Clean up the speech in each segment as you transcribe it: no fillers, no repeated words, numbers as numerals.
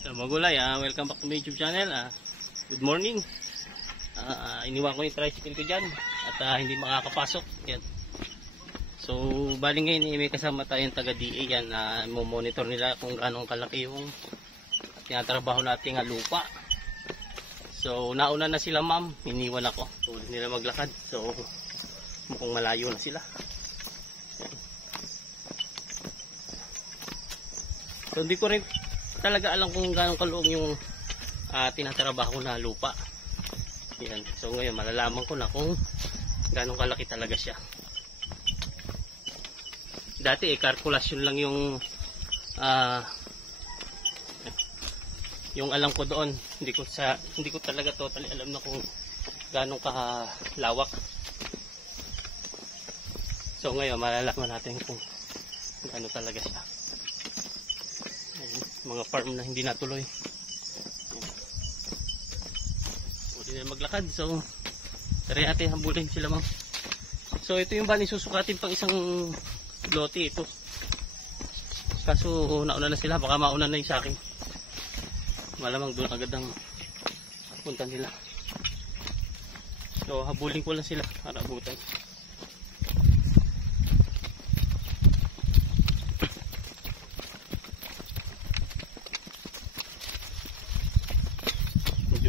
So, magulay, welcome back to my YouTube channel. Good morning. Iniwan ko yung tricycle ko dyan at hindi makakapasok. Yan. So, bali ngayon may kasama tayong taga-DA yan. Monitor nila kung gaano kalaki yung tinatrabaho nating lupa. So, nauna na sila ma'am. Iniwan ako. So, hindi nila maglakad. So, mukhang malayo na sila. Yan. So, hindi ko rin talaga alam kung gaano kaluong yung tinatrabaho na lupa. Yan. So ngayon malalaman ko na kung gaano kalaki talaga siya. Dati kalkulasyon lang yung alam ko doon. Hindi ko talaga totally alam na kung gaano kalawak. So ngayon malalaman natin kung gaano talaga siya. Mga farm na hindi natuloy. Hindi na maglakad. So tara natin habulin sila ma'am. So ito yung bali susukatin pang isang lote ito. Kaso nauna na sila. Baka mauna na yung sa akin. Malamang doon agad ang punta nila. So habulin ko lang sila para abutan.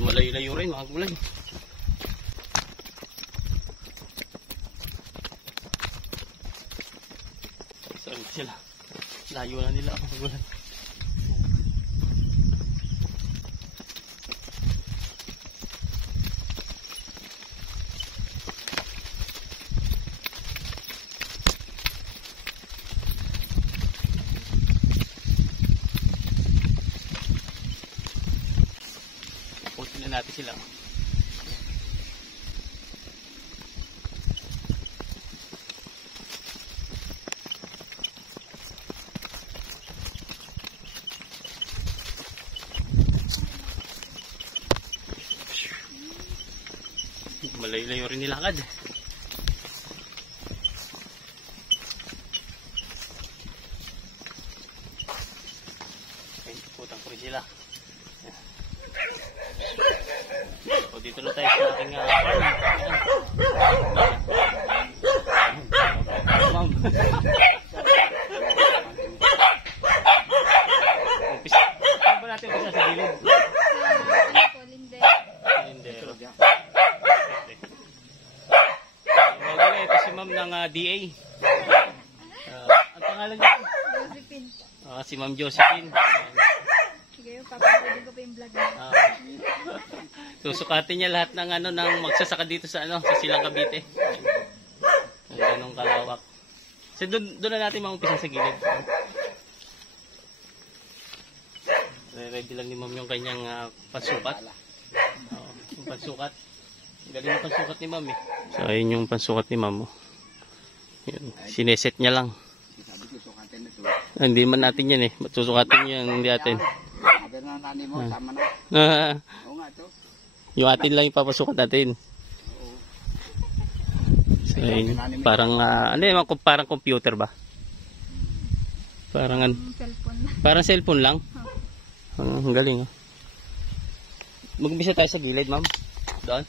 Malayo-layo rin mga gulay. Saan sila? Layo na nila mga gulay. Natin sila. Malayo-layo rin nilakad. Ay, putang ko rin sila. So, dito na tayo sa ating farm. Umpisa ba natin umpisa sa gilid? Lindero. Ito si ma'am ng DA. Ang pangalan niya? Josephine. Si ma'am Josephine. Papanoodin ko pa yung vlog niya. Susukatin niya lahat ng ng magsasaka dito sa sa Silang Cavite. Ang ganong kalawak. So doon na natin maumpisa sa gilid. Ready lang ni ma'am yung kanyang pansukat. Yung pansukat. Galing yung pansukat ni ma'am eh. So ayun yung pansukat ni ma'am. Yun. Sineset niya lang. Hindi man natin yan eh. Susukatin niya hindi natin. Mo, sama na. Oo nga to. Yung atin lang ipapasukat natin. So, parang parang computer ba? Parang Cellphone. Parang cellphone lang. Ang galing. Mag-umpisa tayo sa gilid, ma'am. Doon.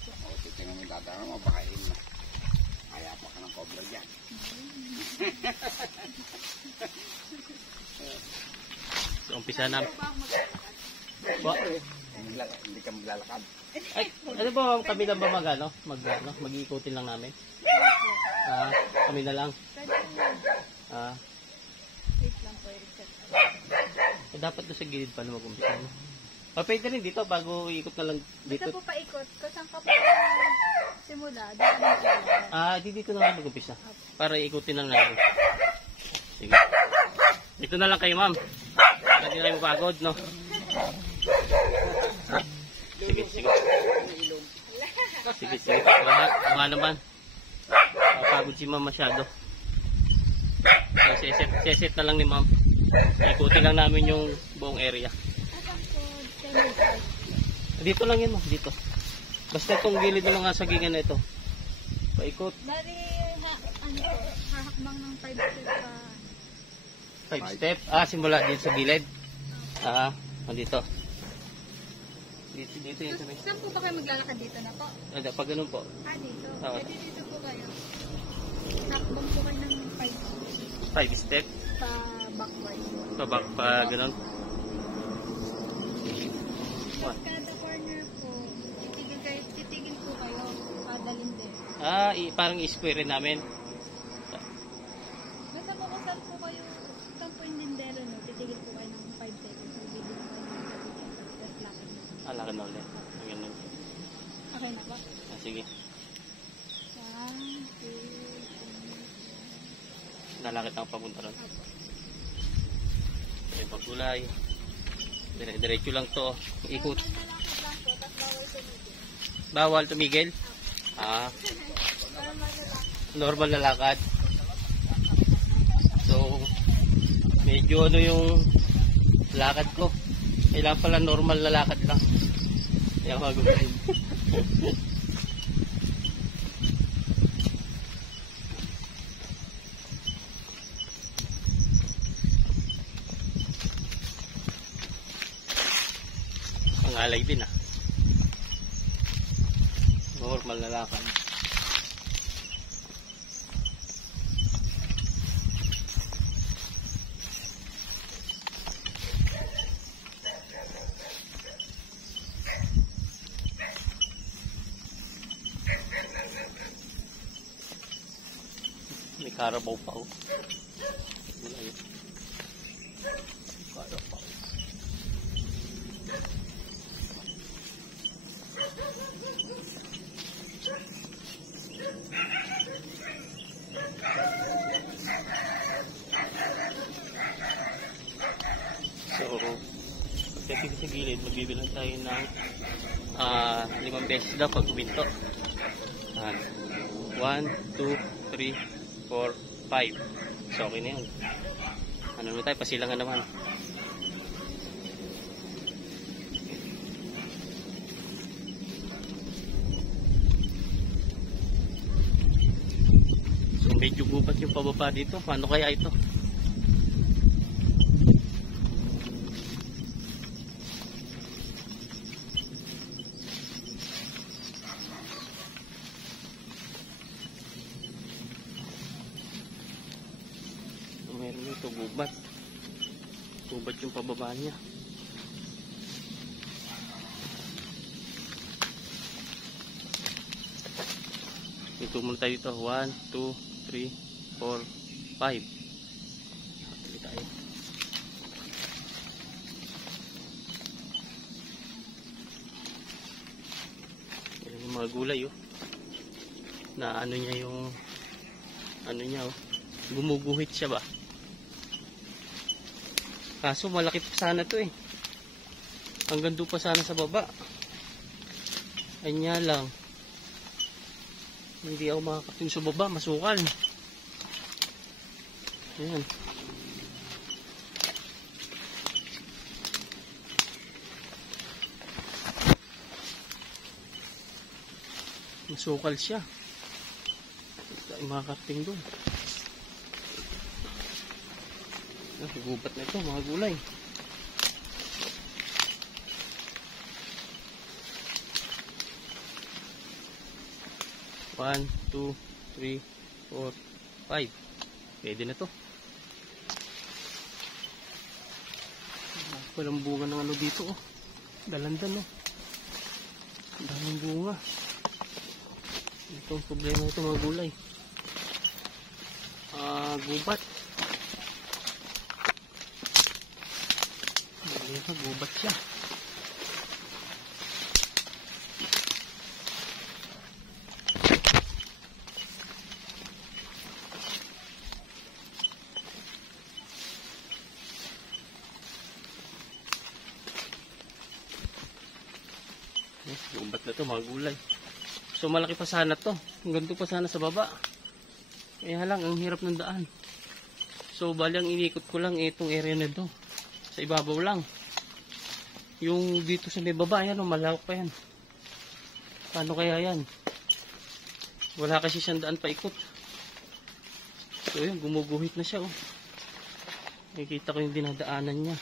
Tingnan mo dadaan mo baka kaya pa ka ng cobra diyan. So, umpisa na. Hindi ka maglalakad. Ay, ano ba kami lang ba mag-iikutin lang namin? Kami na lang. Wait lang po, reset. Dapat doon sa gilid pa na mag-umpisa. Pwede rin dito bago iikot na lang dito. Ito po paikot. Kung saan ka po simula, Dito na lang mag-umpisa. Para iikutin lang natin. Sige. Dito na lang kayo, ma'am. Para di na kayo mapagod, no? Sige. Sige. Mga naman. Mapagod si ma'am masyado. Seset na lang ni ma'am. Ikutin lang namin yung buong area. Dito lang yun, ma'am. Dito. Basta itong gilid ng mga sagingan na ito. Paikot. Dari, hahakbang ng 5 step. 5 step. Simula dito sa gilid. Dito. Dito yan sa may. Saan po ba kayo maglalakad dito na po? Pag ganun po. Dito. Oo. Dito po kayo. Takbong po kayo ng 5 5 step. pa backward. Pa ganun. What? Kada corner po, titigil po kayo. Padalin din. Parang i-square rin namin. Basta po kung saan po kayo, saan po yung lindero no, titigil po kayo ng 5 seconds. Bibili po kayo ng tapos lakad na. Lakad na ulit. Ganun. Okay na ba? Sige. 1, 2, Lalakad na papunta ron. 3, 4. Ito yung pagkulay. Diretso lang to. Ikot. Lalakad lang po, tapos bawal tumigil. Bawal tumigil? Normal na lakad. So, medyo ano yung lakad ko. Kailangan pala normal na lakad lang. Kaya magulay. Pangalay din normal na lakad. May karabaw pa oh. Wala yun. Karabaw. So, pagdating sa gilid, magbibilang tayo ng 5 beses daw pag guminto. 1, 2, 3, 4, 5. So, okay na yun. Ano naman tayo? Pasilangan naman. So, medyo gubat yung pababa dito. Paano kaya ito? Meron ito gubat yung pababa niya. Ito muna tayo dito. 1, 2, 3, 4, 5. Pili tayo. Yan yung mga gulay na ano niya yung gumuguhit siya ba. Kaso malaki pa sana to hanggang doon pa sana sa baba. Anya lang hindi ako makakating sa baba, masukal. Ayan. Masukal siya. Hindi tayo makakating doon. Gubat na ito mga gulay. One, 2, 3, 4, 5. Pwede na to. Walang bunga ng ano dito dalandan daming bunga. Ito ang problema ito mga gulay. Gubat. Gubat siya. Gubat na to mga gulay. So malaki pa sana to. Ganito pa sana sa baba. Kaya lang ang hirap ng daan. So bali ang inikot ko lang itong area na to. Sa ibabaw lang. Yung dito sa may baba, yan malawak pa yan. Paano kaya yan? Wala kasi siyang daan paikot. So yun, gumuguhit na siya Nakikita ko yung dinadaanan niya.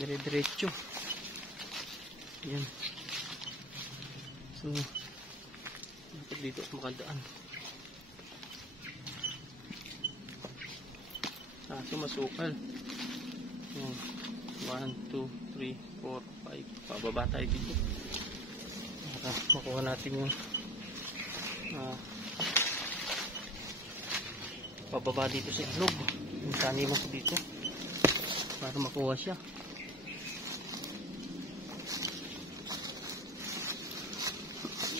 Dire-diretso. Ayan. So, dapat dito ako makadaan. Kaso masukal. 1, 2, 3, 4, 5. Pababa tayo dito. Para makuha natin yung pababa dito sa ilog. Yung taniman ko dito. Para makuha siya.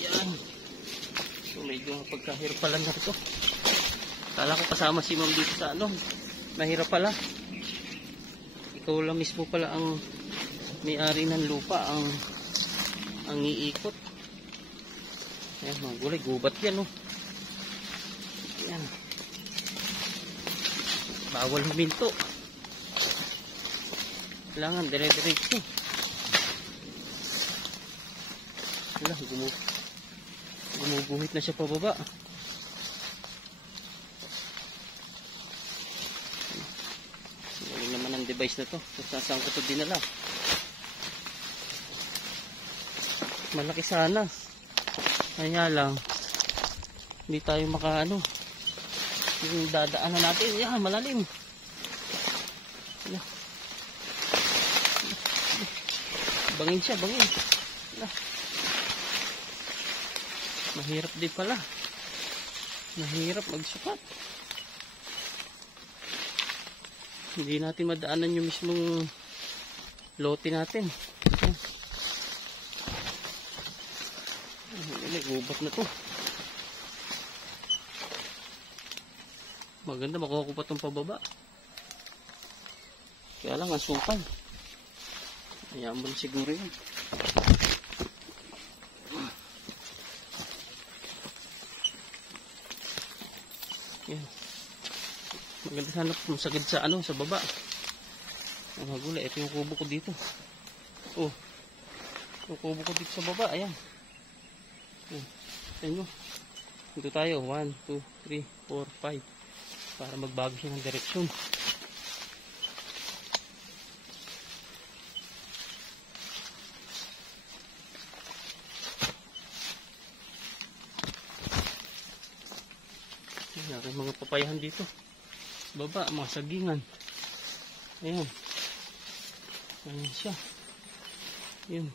Yan. So medyo pagkahirap pala na ito. Kala ko kasama si ma'am dito sa ano. Mahirap pala. Ikaw lang mismo pala ang may-ari ng lupa, ang iikot. Ayan, mga gulay, gubat yan, oh. Ayan. Bawal huminto. Kailangan dire-diretso. Wala, gumuguhit na siya pababa. Naman ang device na to. Saan ko ito dinala? Malaki sana. Kaya lang hindi tayo makaano. Yung dadaanan natin. Yan, malalim. Yan. Bangin siya, bangin. Yan. Mahirap din pala. Mahirap magsukat. Hindi natin madaanan yung mismong lote natin. Gubat na to. Maganda, makuha ko pa itong pababa. Kaya lang, ang supal. Hayaan mo na siguro yun. Yan. Maganda sana masagad sa ano, sa baba. Ang magulay, ito yung kubo ko dito. Oh. Yung kubo ko dito sa baba, ayan. Ayan nyo. Dito tayo, 1, 2, 3, 4, 5. Para magbago siya ng direksyon. Ayan, mga papayahan dito. Baba, mga sagingan. Ayan. Ayan siya. Ayan.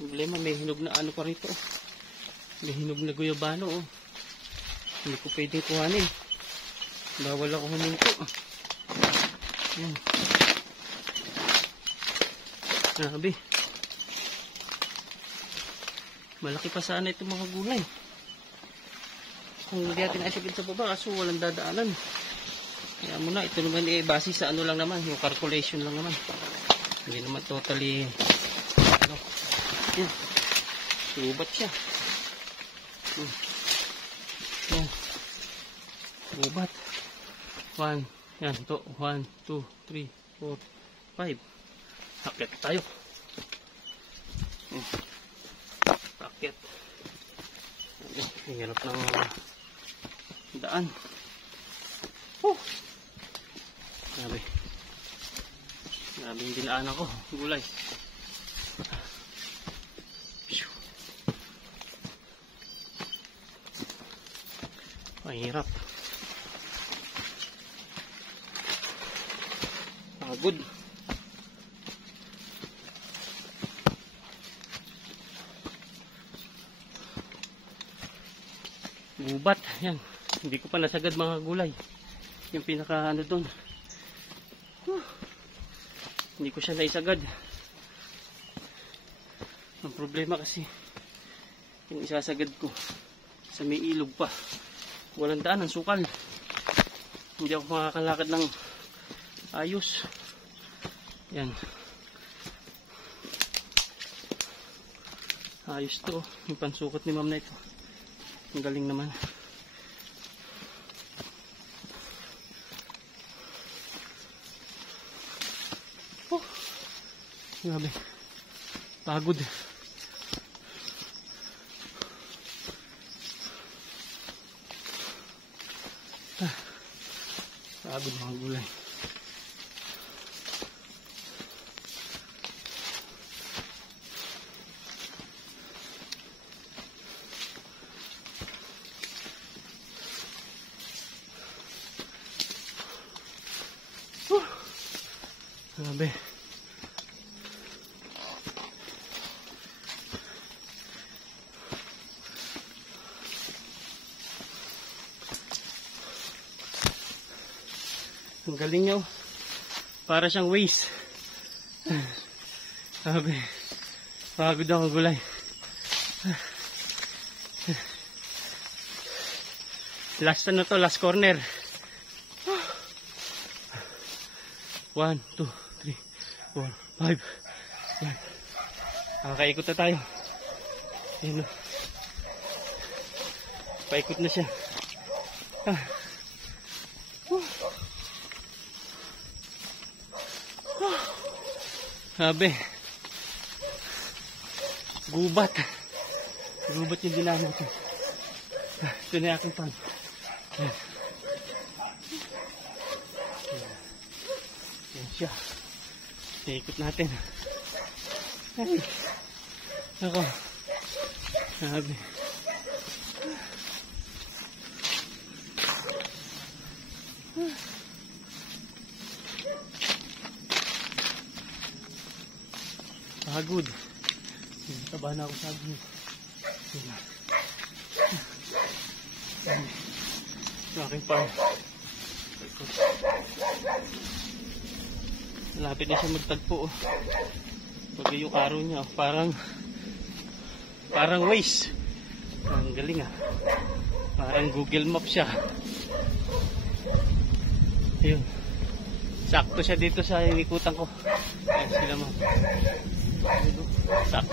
Problema, may hinog na ano pa rito. May hinog na guyabano. Oh. Hindi ko pwede kuhanin. Bawal ako huminto. Ayan. Grabe. Malaki pa sana itong mga gulay. Kung hindi natin naisagid sa baba, kaso walang dadaanan. Kaya muna, ito naman base sa ano lang naman, yung calculation lang naman. Hindi naman totally ano. Yan. Subat siya. Yan. Subat. 1. Yan. 1, 2, 3, 4, 5. Akit tayo. Akit. Hirap ng daan. Grabe. Grabe yung dinaanan ko. Gulay. Mahirap. Pagod. Gubat. Yan. Hindi ko pa nasagad mga gulay. Yung pinaka ano doon. Hindi ko siya naisagad. Ang problema kasi yung isasagad ko sa may ilog pa. Walang daan, ang sukal. Hindi ako makakalakad ng ayos. Yan. Ayos to. Yung pansukat ni ma'am na ito. Ang galing naman. Grabe. Pagod. Pagod mga gulay. Grabe. Ang galing nyo. Para siyang waste. Grabe. Pagod ako gulay. Last ano to, last corner. 1, 2, 3, 4, 5. Yan. Nakaikot na tayo. Yan o. Paikot na siya. Sabi. Gubat. Gubat yung dinaan natin. Ito na yung aking pan. Yan. Yan siya. Ikot natin. Ay. Ako. Sabi. Pagod. Taba na ako sa akin. Yung aking pan. Malapit na siya magtagpo. Pag yung araw niya, parang waste. Ang galing ah. Parang Google Map siya. Ayun. Sakto siya dito sa inikutan ko. Ayan sila mo. Sakto.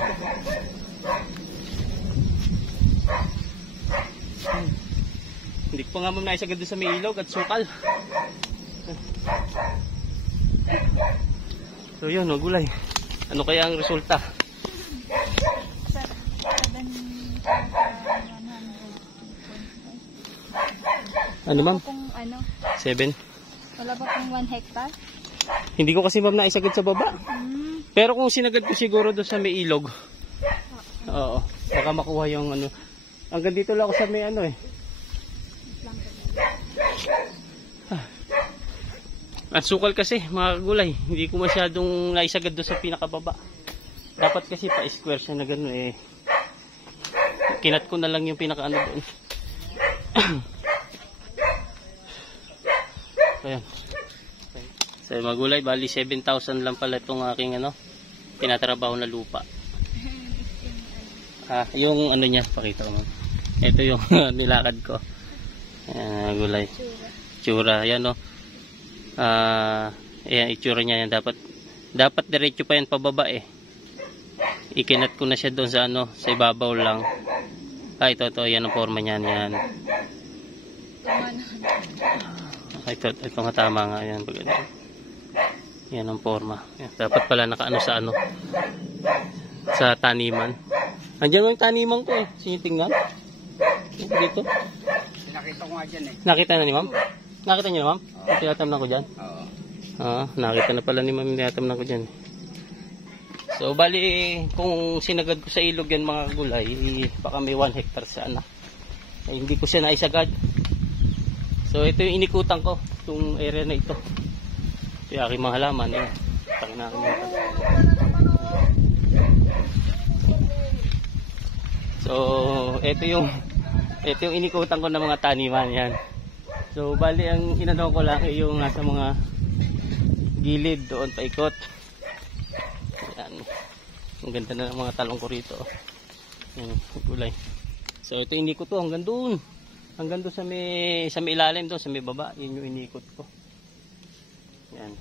Hindi ko nga naisagad doon sa may ilog at sukal. So yun, gulay. Ano kaya ang resulta? Ano ma'am? 7? Wala pa pong 1 hectare? Hindi ko kasi ma'am naisagad sa baba. Pero kung sinagad ko siguro doon sa may ilog, oo, baka makuha yung ano. Hanggang dito lang ako sa may ano eh. At sukal kasi mga gulay, hindi ko masyadong naisagad doon sa pinakababa. Dapat kasi pa-square siya na gano'n eh. Kinat ko na lang yung pinaka ano doon. Ayan. So mga gulay, bali 7,000 lang pala itong aking ano, tinatrabaho na lupa. Yung ano niya, pakita ko mo. Ito yung nilakad ko. Ayan, gulay. Tsura, yan o. Ayan, itsura niya yan. Dapat diretso pa yan pababa eh. Ikinat ko na siya doon sa ano, sa ibabaw lang. Ito, yan ang forma niyan, yan. Ito nga tama nga, yan. Yan ang forma. Yan, dapat pala nakaano sa ano, sa taniman. Andiyan yung taniman ko eh. Sige, tingnan. Dito. Nakita ko nga dyan eh. Nakita na ni ma'am? Nakita niyo na ma'am? Tinatamnan ko dyan? Oo. Nakita na pala ni ma'am, tinatamnan ko dyan. So, bali, kung sinagad ko sa ilog yan mga gulay, baka may 1 hectare sana. Eh, hindi ko siya naisagad. So, ito yung inikutan ko, itong area na ito. Ito yung aking mga halaman. Eh. So, ito yung inikutan ko ng mga taniman yan. So, bali, ang inano ko lang ay yung nasa mga gilid doon paikot. Yan. Ang ganda na ng mga talong ko rito. Yan, gulay. So, ito inikot ko hanggang doon. Hanggang doon sa may ilalim doon, sa may baba. Yun yung inikot ko. Yan.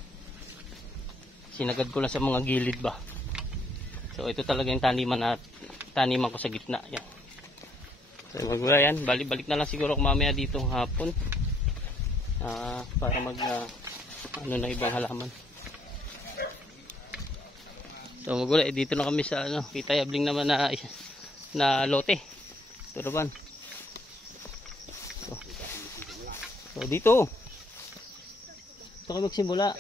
Sinagad ko lang sa mga gilid ba. So, ito talaga yung taniman ko sa gitna. Yan. So, magulay yan. Balik na lang siguro kung mamaya dito hapon. Para ano na ibang halaman. So magulay, dito na kami sa ano, kita yabling naman na lote. Turuban. So dito. Ito kami magsimula.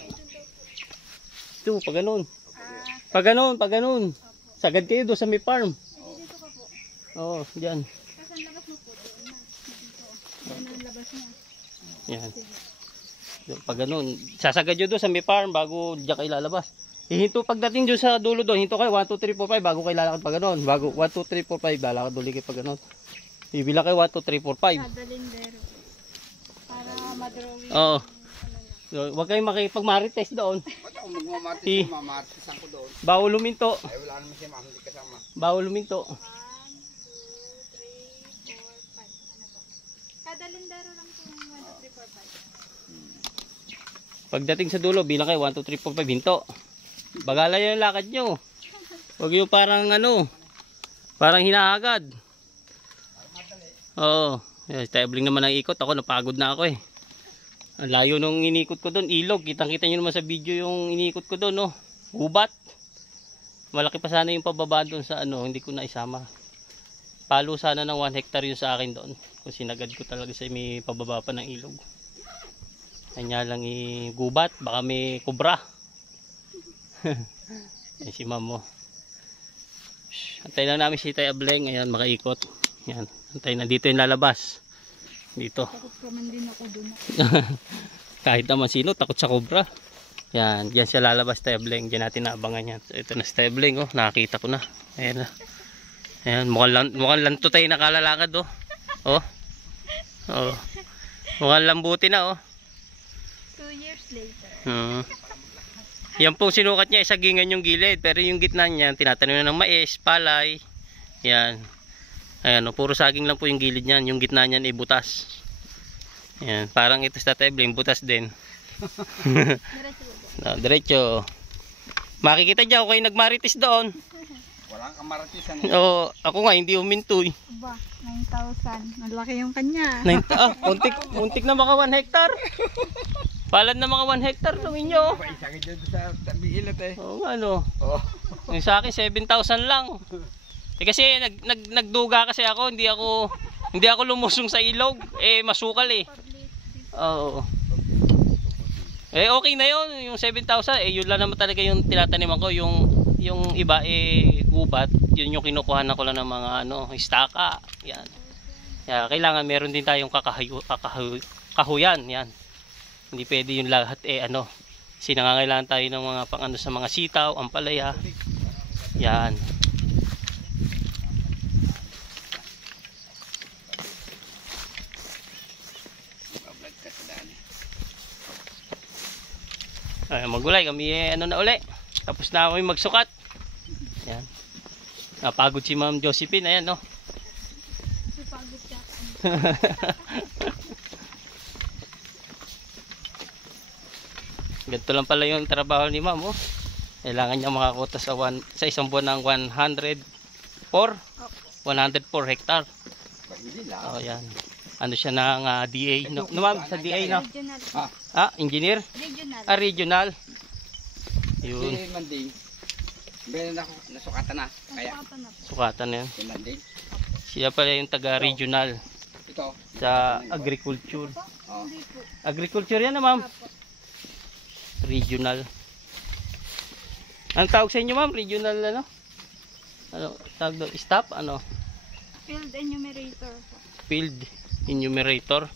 Ito, pag ganun. Sagad kayo doon sa may farm. Dito ka po. Oo, dyan. Kasan labas mo po doon na. Dito. Yan ang labas niya. Yan. Pag ganun, sasagad yun doon sa may farm bago diyan kayo lalabas. Hihinto pagdating doon sa dulo doon, hinto kayo 1, 2, 3, 4, 5 bago kayo lalakad pag ganun. Bago 1, 2, 3, 4, 5 lalakad ulit kayo pag ganun. Ibila kayo 1, 2, 3, 4, 5. Kada lindero. Para madrawing. Oo. So, huwag kayong makipagmarites doon. Ba't ako mamatisan ko doon? Bawal luminto. Ay wala naman siya hindi kasama. Bawal luminto. 1, 2, 3, 4, 5. Ano po? Kada lindero lang po yung 1, 2, 3, 4, 5. Pagdating sa dulo, bilang kayo 1, 2, 3, 4, 5, hinto. Bagala yung lakad nyo. Huwag yung parang ano, parang hinahagad. Oo. Stabling naman ang ikot. Ako napagod na ako eh. Ang layo nung inikot ko doon, ilog. Kitang-kita nyo naman sa video yung inikot ko doon, no. Gubat. Malaki pa sana yung pababa doon sa ano, hindi ko na isama. Palo sana ng 1 hectare yun sa akin doon. Kung sinagad ko talaga sa may pababa pa ng ilog. Kanya lang gubat, baka may kubra. Yan si ma'am mo. Antay lang namin si Tay Ableng. Ayan, makaikot. Yan, antay na dito yung lalabas. Dito. Takot naman din ako doon. Kahit naman sino, takot sa cobra. Yan, diyan siya lalabas, Tay Ableng. Diyan natin naabangan yan. So, ito na si Tay Ableng, oh. Nakakita ko na. Ayan na. Ayan, mukhang lanto tayo nakalalakad, oh. Oh. Oh. Mukhang lambuti na, oh. 2 years later. Yan pong sinukat niya, isagingan yung gilid. Pero yung gitna niyan, tinatanim na ng mais, palay. Yan. Ayan, oh, puro saging lang po yung gilid niyan. Yung gitna niyan ay butas. Ayan, parang ito sa Tay Ableng, butas din. No, diretso. Makikita dyan, okay nagmaritis doon. Walang kamaratisan. Oo, ako nga hindi huminto eh. Ba, 9,000. Malaki yung kanya. Muntik na maka 1 hectare. Palad na mga 1 hectare itong inyo. Isakit dyan sa tabi ilat eh. Oo nga no. Oh. Yung sa akin 7,000 lang. Kasi nagduga kasi ako, hindi ako lumusong sa ilog. Eh masukal eh. Oo. Eh okay na yun, yung 7,000. Eh yun lang naman talaga yung tinataniman ko, yung iba eh gubat. Yun yung kinukuha ko lang ng mga ano, istaka. Yan. Kaya kailangan meron din tayong kahuyan, yan. Hindi pwede yung lahat eh ano. Sinangangailangan tayo ng mga pang ano sa mga sitaw, ampalaya. Yan. Ay, magulay kami eh, ano na uli. Tapos na kami magsukat. Yan. Napagod si Ma'am Josephine, ayan no. Pagod siya. Ganito lang pala yung trabaho ni Ma'am, oh. Kailangan niya makakuta sa isang buwan ng 104 hectare. Hindi lang. Oh, yan. Ano siya ng DA, no? No, Ma'am, sa DA, no? Regional. Engineer? Regional. Regional. Yun. Si Manding. Meron ako nasukatan na. Kaya Nasukatan na po. Sukatan na yan. si Manding. Siya pala yung taga-regional Ito. sa agriculture. Oh. Hindi po. Agriculture yan, Ma'am. Apo. Regional. Ang tawag sa inyo, Ma'am? Regional, ano? Ano? Tawag doon? Staff? Ano? Field enumerator po. Field enumerator.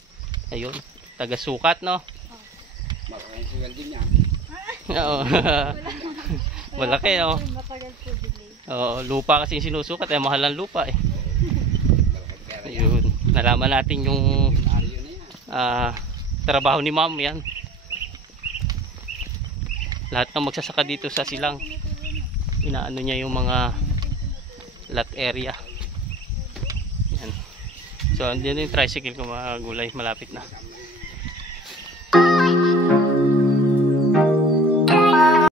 Ayun. Taga-sukat, no? Makain si Welding niya. Oo. Malaki, no? Matagal po delay. Oo, lupa kasi yung sinusukat. Eh, mahal ang lupa, eh. Malaki pera yan. Ayun. Nalaman natin yung Aryo na yan. trabaho ni Ma'am, yan. Lahat ng magsasaka dito sa silang, inaano niya yung mga lot area. Yan. So, andyan yung tricycle ko, mga gulay, malapit na.